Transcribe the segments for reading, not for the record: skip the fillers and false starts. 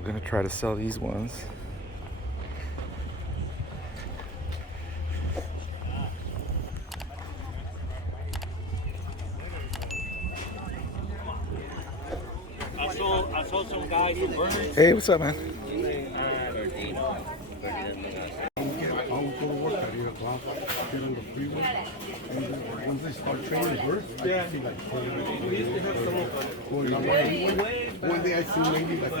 I'm gonna try to sell these ones. I saw some guy from Burns. Hey, what's up, man? Once they start training birds, I see like one day I see maybe like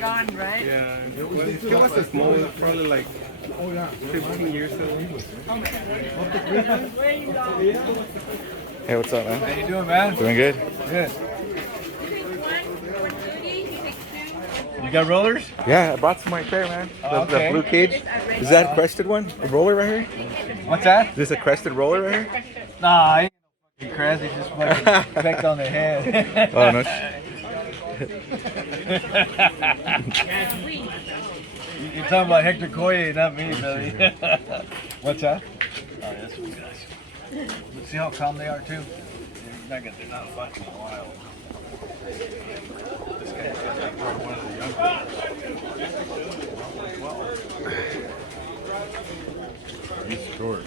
Gone, right? Yeah, he was a small, probably like 15 years old. Hey, what's up, man? How you doing, man? Doing good? Good. You got rollers? Yeah, I brought some right there, man. The Okay. blue cage. Is that a crested one? A roller right here? What's that? Is this a crested roller right here? Nah, I ain't no fucking crazy, just fucking pecked on the head. Oh, no. You're talking about Hector Coye, not me, Billy. What's that? Oh, that's what guys. See how calm they are, too? They're not fucking wild. This guy's one of the younger. He's short.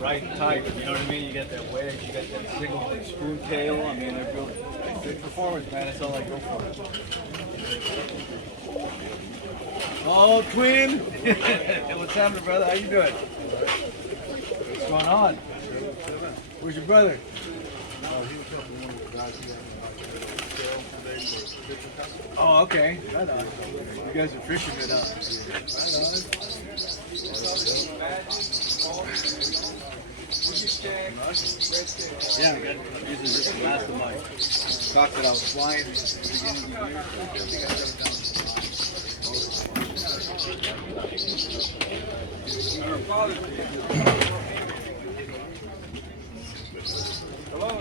Right and tight, you know what I mean? You got that wedge, you got that single spoon tail. I mean, they're good performance, man. That's all I go for. Oh, twin! What's happening, brother? How you doing? What's going on? Where's your brother? Oh, okay. Right on. You guys are fishing it up. Yeah, I got using this last of my stock that I was flying at the beginning of the year. Hello.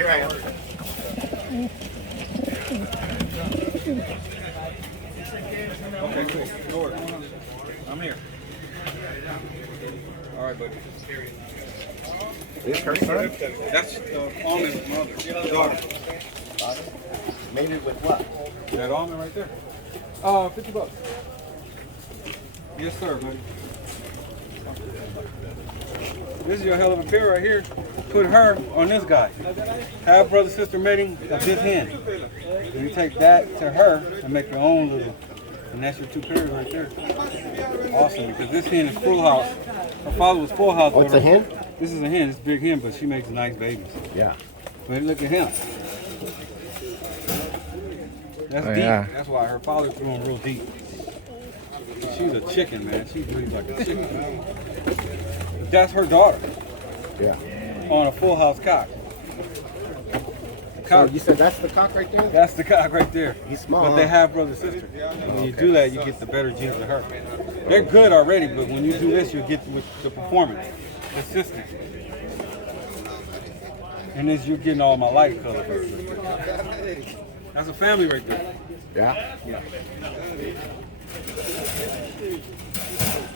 here I am. Okay, cool. No worries. I'm here. All right, buddy. This her son? That's Almond's mother, daughter. Maybe with what? That almond right there. $50. Yes, sir, buddy. This is your hell of a pair right here. Put her on this guy. Have brother-sister mating of this hen. And you take that to her and make your own little, and that's your two pairs right there. Awesome, because this hen is full house. Her father was full house. Oh, it's a hen? This is a hen. It's a big hen, but she makes nice babies. Yeah. But look at him. That's Oh, deep. yeah. That's why her father threw him real deep. She's a chicken, man. She breathes like a chicken. That's her daughter Yeah. on a full house cock. So Cock. you said that's the cock right there? That's the cock right there. He's small, But huh? they have brother sister. When you do that, you get the better genes of her. They're good already, but when you do this, you get with the performance, consistency. And as you're getting all my light color birds right there. That's a family right there. Yeah. Yeah.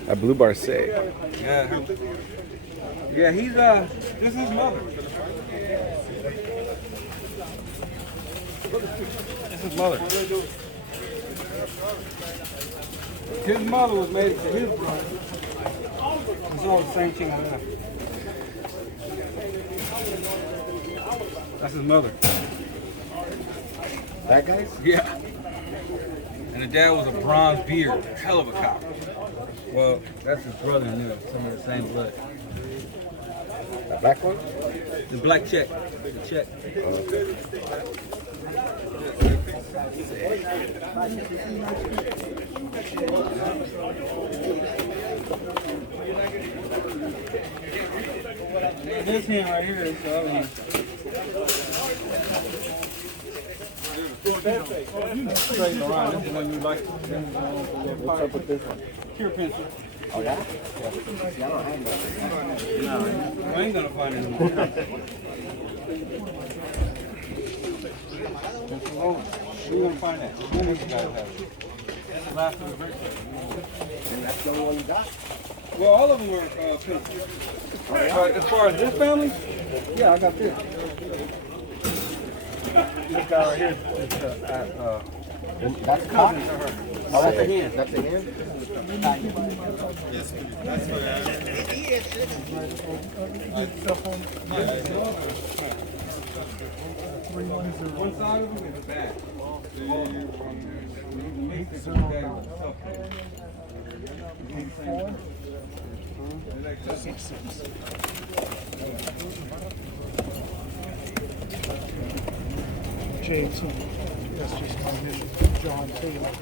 A blue bar say. Yeah. Yeah, this is his mother. This is his mother. His mother was made to his brother. It's all the same thing I have. That's his mother. That guy's? Yeah. And the dad was a bronze beard, hell of a cop. Well, that's his brother and them, some of the same blood. The black one? The black check. The check. This hand right here is the other hand. Straighten around. This is one you like. What's up with this one? Pure pencil. Oh, yeah? Yeah, I don't have that. I ain't gonna find it anymore. Oh, we're gonna find that. When did you guys have it? Last of the birthday. And that's the only one you got? Well, all of them were pink. But as far as this family, yeah, I got this. This guy right here is That's cock? cousin to her. Oh, that's a hen. That's a hen? One side of them is bad. James, that's just my initial, John Taylor.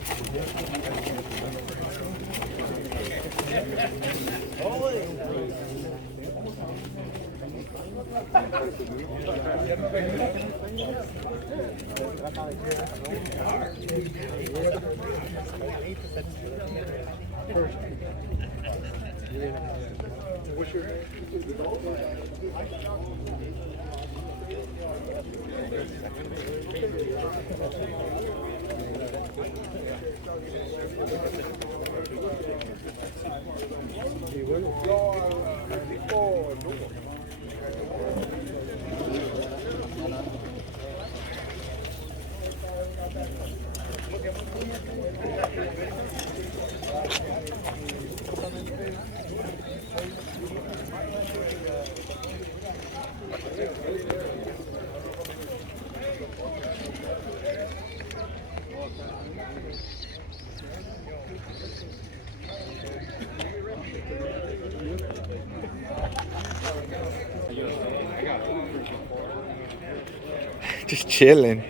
Just chilling.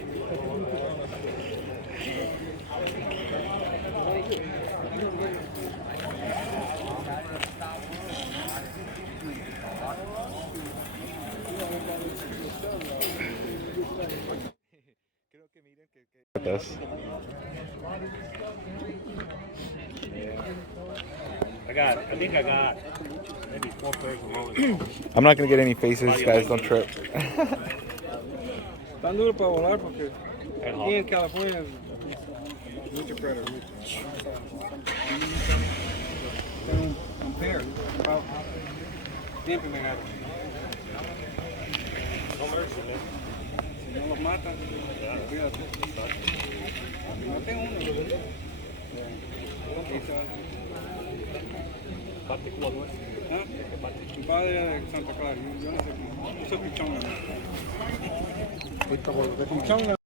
I think I got maybe 4 pairs of rolling. I'm not gonna get any faces, guys. Don't trip. Están duros para volar porque aquí en California es mucho predator. Tengo un pair. Siempre me agarran. Si no los matan, cuídate. No tengo uno. Particular one. ¿Ah? Mi padre era de Santa Clara. Yo no sé. Yo soy pichón. Pichón.